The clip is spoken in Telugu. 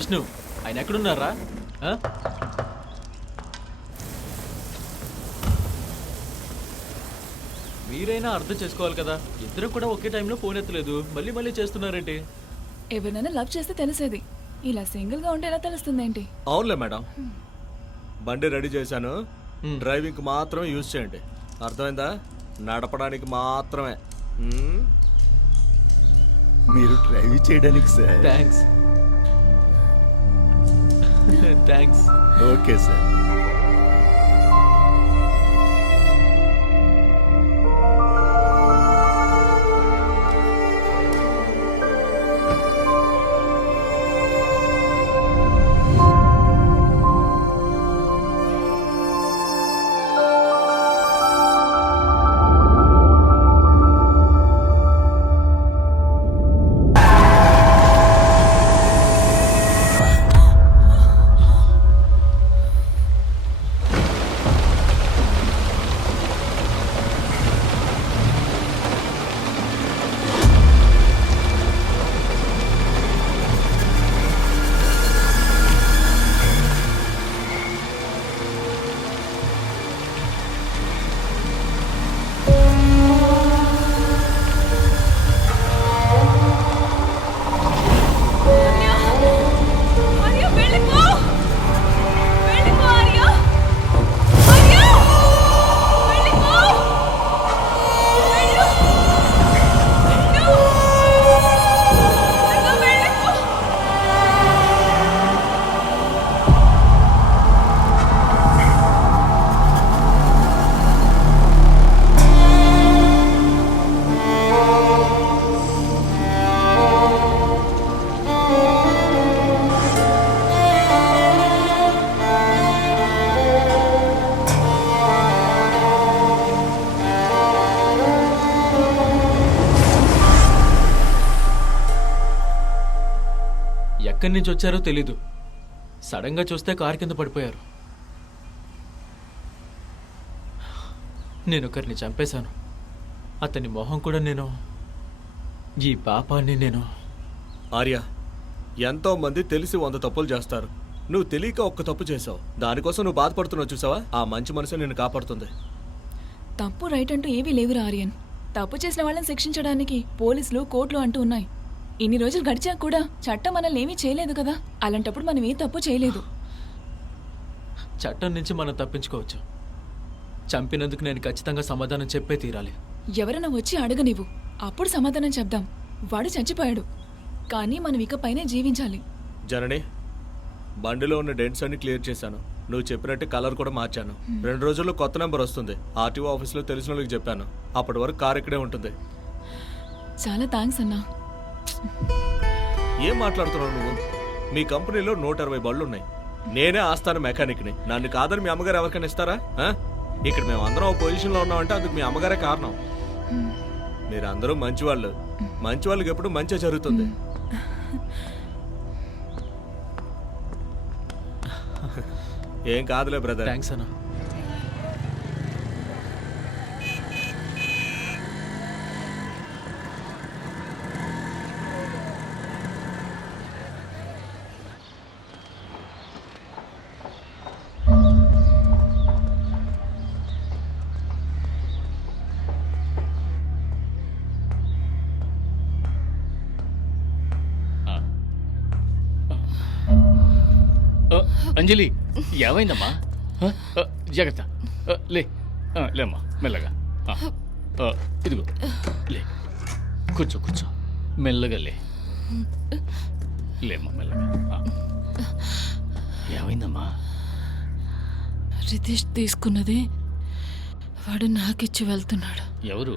విష్ణు ఆయన ఎక్కడున్నారా? మీరైనా అర్థం చేసుకోవాలి కదా, ఇద్దరు కూడా ఒకే టైంలో ఫోన్ ఎత్తలేదు, మళ్ళీ మళ్ళీ చేస్తున్నారేంటి? ఎవరినైనా లవ్ చేస్తే తెలిసేది, ఇలా సింగిల్ గా ఉంటే ఎలా తెలుస్తుంది ఏంటి? అవునులే మేడం, బండి రెడీ చేశాను, డ్రైవింగ్ మాత్రం యూజ్ చేయండి, అర్థమైందా? నడపడానికి మాత్రమే. మీరు డ్రైవ్ చేయడానికి sir. Thanks. Thanks. Okay sir. ఎక్కడి నుంచి వచ్చారో తెలీదు, సడన్ గా చూస్తే కారు కింద పడిపోయారు. నేను ఒకరిని చంపేశాను, అతని మొహం కూడా నేను, ఈ పాపాన్ని నేను. ఆర్య, ఎంతో మంది తెలిసి 100 తప్పులు చేస్తారు, నువ్వు తెలియక ఒక్క తప్పు చేసావు, దానికోసం నువ్వు బాధపడుతున్నావు. చూసావా, ఆ మంచి మనసు నిన్ను కాపాడుతుంది. తప్పు రైట్ అంటూ ఏవీ లేవురా ఆర్యన్. తప్పు చేసిన వాళ్ళని శిక్షించడానికి పోలీసులు, కోర్టులు అంటూ ఉన్నాయి. ఇన్ని రోజులు గడిచాక కూడా చట్టం మనల్ని ఏమీ చేయలేదు కదా, అలాంటప్పుడు మనం ఏ తప్పు చేయలేదు. చట్టం నుంచి మనం తప్పించుకోవచ్చు, చంపినందుకు నేను ఖచ్చితంగా సమాధానం చెప్పే తీరాలి. ఎవరైనా వచ్చి అడగనివ్వు, అప్పుడు సమాధానం చెప్దాం. వాడు చచ్చిపోయాడు, కానీ మనం ఇకపైనే జీవించాలి. జనని, బండిలో ఉన్న డెంట్స్ అన్ని క్లియర్ చేశాను, నువ్వు చెప్పినట్టు కలర్ కూడా మార్చాను. 2 రోజుల్లో కొత్త నెంబర్ వస్తుంది, ఆర్టీఓ ఆఫీస్లో తెలిసిన వాళ్ళకి చెప్పాను. అప్పటి వరకు కార్ ఇక్కడే ఉంటుంది. చాలా థ్యాంక్స్ అన్నా. ఏం మాట్లాడుతున్నావు నువ్వు? మీ కంపెనీలో 120 బళ్ళు ఉన్నాయి, నేనే ఆస్థాన మెకానిక్ని. నన్ను కాదని మీ అమ్మగారు ఎవరికైనా ఇస్తారా? ఇక్కడ మేము అందరం ఒక పొజిషన్లో ఉన్నామంటే అందుకు మీ అమ్మగారే కారణం. మీరందరూ మంచివాళ్ళు, మంచి వాళ్ళకి ఎప్పుడు మంచి జరుగుతుంది. ఏం కాదులే బ్రదర్. థ్యాంక్స్ అన్నా. అంజలి, ఏమైందమ్మా? జాగ్రత్త, లేమ్మా మెల్లగా. ఇదిగో లే, కూర్చో కూర్చో, మెల్లగా లేమ్మా మెల్లగా. ఏమైందమ్మా? రితేష్ తీసుకున్నది వాడు నాకిచ్చి వెళ్తున్నాడు. ఎవరు?